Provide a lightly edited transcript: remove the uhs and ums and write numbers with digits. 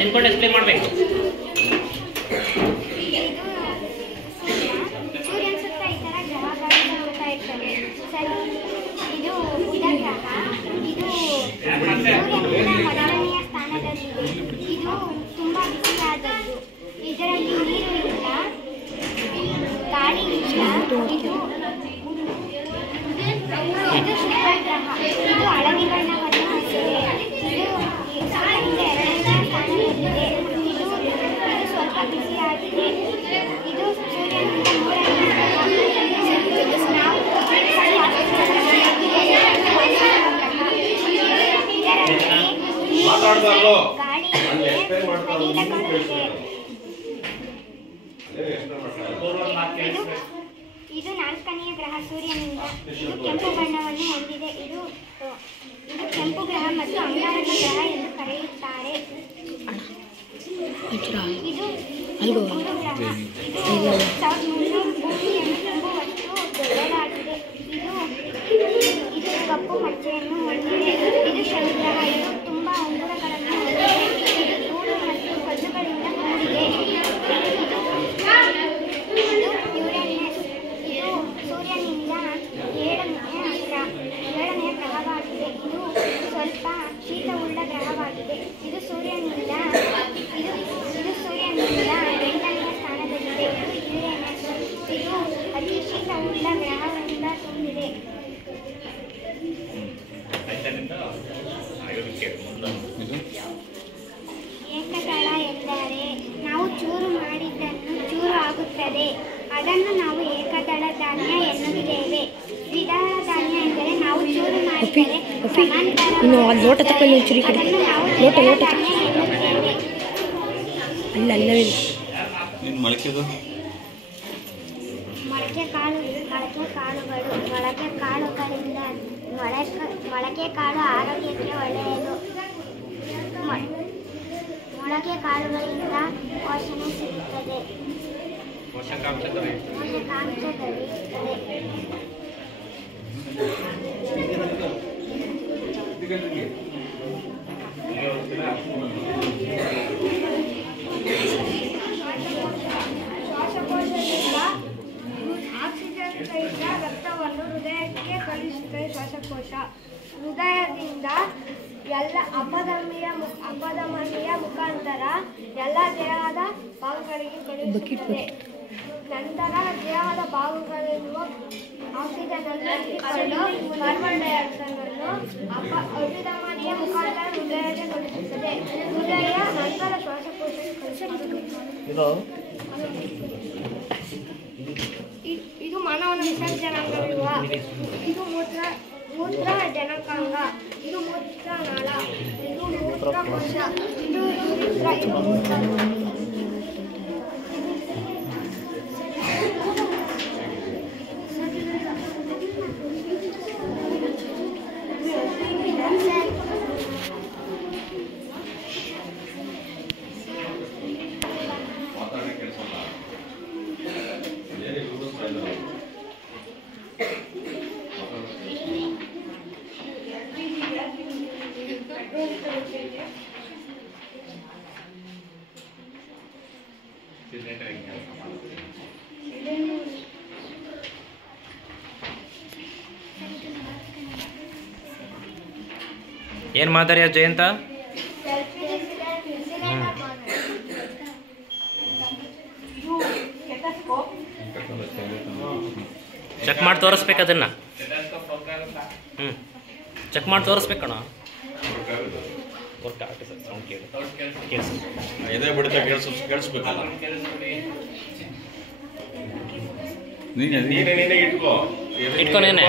ನಿಂತ್ಕೊಂಡು ಎಕ್ಸ್ಪ್ಲೇನ್ ಮಾಡಬೇಕು. ಸೂರ್ಯನ ಸುತ್ತ ಈ ಥರ ಗ್ರಹಗಳು ತಿರುಗ್ತಾ ಇರ್ತವೆ. ಸರಿ, ಇದು ಬುಧ ಗ್ರಹ. ಇದು ಸೂರ್ಯನಿಂದ ಮೊದಲನೆಯ ಸ್ಥಾನದಲ್ಲಿದೆ. ಇದು ತುಂಬ ಬಿಸಿಯಾದದ್ದು. ಇದರಲ್ಲಿ ನೀರು ಇಲ್ಲ, ಗಾಳಿ ಇಲ್ಲ. ಇದು ಶುಕ್ರ ಗ್ರಹ. ಇದು ಹಳದಿ ಬಣ್ಣವನ್ನು ಹೊಂದಿದೆ. ಇದು ಸೂರ್ಯನಿಂದ ಎರಡನೇ ಸ್ಥಾನದಲ್ಲಿದೆ. ಇದು ಸ್ವಲ್ಪ ಬಿಸಿಯಾಗಿದೆ. ಇದು ಸೂರ್ಯನಿಂದ ಮೂರನೇ ಗ್ರಹ. ಇದು ನಾಲ್ಕನೆಯ ಗ್ರಹ ಸೂರ್ಯನಿಂದ. ಇದು ಕೆಂಪು ಬಣ್ಣವನ್ನು ಹೊಂದಿದೆ. ಇದು ಕೆಂಪು ಗ್ರಹ ಮತ್ತು ಅಂಗಾರಕ ಗ್ರಹ ಎಂದು ಕರೆಯುತ್ತಾರೆ. ಇದು ಗುರು ಗ್ರಹ. ಇದು 1300 ಭೂಮಿಯನ್ನು ತುಂಬುವಷ್ಟು ದೊಡ್ಡದಾಗಿದೆ. ಇದು ಕಪ್ಪು ಮಚ್ಚೆಯನ್ನು ಹೊಂದಿದೆ. ಇದು ಶನಿ ಗ್ರಹ. ಇದು ತುಂಬ ಉಂಗುರಗಳನ್ನು ಹೊಂದಿದೆ. ಇದು ಧೂಳು ಮತ್ತು ಕಲ್ಲುಗಳಿಂದ ಕೂಡಿದೆ. ಇದು ಯುರೇನಸ್. ಇದು ಸೂರ್ಯನಿಂದ ಏಳನೆಯ ಗ್ರಹವಾಗಿದೆ. ಇದು ಸ್ವಲ್ಪ ಶೀತವುಳ್ಳ ಗ್ರಹವಾಗಿದೆ. ಇದು ಸೂರ್ಯನಿಂದ 8ನೇ ಸ್ಥಾನದಲ್ಲಿದೆ. ಇದು ಯುರೇನಸ್. ಇದು ಅತಿ ಶೀತವುಳ್ಳ ಗ್ರಹದಿಂದ ತುಂಬಿದೆ. ಏಕದಳ ಎಂದರೆ ನಾವು ಚೂರು ಮಾಡಿದ್ದನ್ನು ಚೂರು ಆಗುತ್ತದೆ. ಅದನ್ನು ನಾವು ಏಕದಳ ಧಾನ್ಯ ಎನ್ನುತ್ತೇವೆ. ದ್ವಿದಳ ಧಾನ್ಯ ಎಂದರೆ ನಾವು ಚೂರು ಮಾಡಿದರೆ ಸಮಾಂತರವಾಗಿ ಅದನ್ನು ನಾವು ದ್ವಿದಳ ಧಾನ್ಯ ಎನ್ನುತ್ತೇವೆ. ಮೊಳಕೆ ಕಾಳು ಆರೋಗ್ಯಕ್ಕೆ ಒಳ್ಳೆಯದು. ಮೊಳಕೆ ಕಾಳುಗಳಿಂದ ಪೋಷಣೆ ಸಿಗುತ್ತದೆ, ಪೋಷಕಾಂಶ ದೊರೆಯುತ್ತದೆ. ಶ್ವಾಸಕೋಶದಿಂದ ಆಕ್ಸಿಜನ್ ಸಹಿತ ರಕ್ತವನ್ನು ಹೃದಯಕ್ಕೆ ಕಳುಹಿಸುತ್ತದೆ. ಶ್ವಾಸಕೋಶ ಹೃದಯದಿಂದ ಎಲ್ಲ ಅಪಧಮನಿಯ ಮುಖಾಂತರ ಎಲ್ಲ ದೇಹದ ಭಾಗಗಳಿಗೆ ಕಳುಹಿಸುತ್ತದೆ. ನಂತರ ದೇಹದ ಭಾಗಗಳಿರುವ ಆಕ್ಸಿಜನ್ ಅನ್ನು ಹೀರಿಕೊಂಡು ಕಾರ್ಬನ್ ಡೈಆಕ್ಸೈಡ್ ಅನ್ನು ಅಪಧಮನಿಯ ಮುಖಾಂತರ ಹೃದಯಕ್ಕೆ ಕಳುಹಿಸುತ್ತದೆ. ಹೃದಯ ನಂತರ ಶ್ವಾಸಕೋಶಕ್ಕೆ ಕಳುಹಿಸುತ್ತದೆ. ಇದು ಮಾನವನ ವಿಸರ್ಜನಾಂಗವಿರುವ. ಇದು ಮೂತ್ರ ಜನಕಾಂಗ. ಇದು ಮೂತ್ರನಾಳ. ಇದು ಮೂತ್ರಕೋಶ. ಇದು ಏನು ಮಾತಾಡ್ಯ ಜಯಂತ? ಚೆಕ್ ಮಾಡಿ ತೋರಿಸ್ಬೇಕು ಅದನ್ನ. ಚೆಕ್ ಮಾಡಿ ತೋರಿಸ್ಬೇಕಣ್ಣ. ಇಟ್ಕೊ. ಇಟ್ಕೊನೇನೆ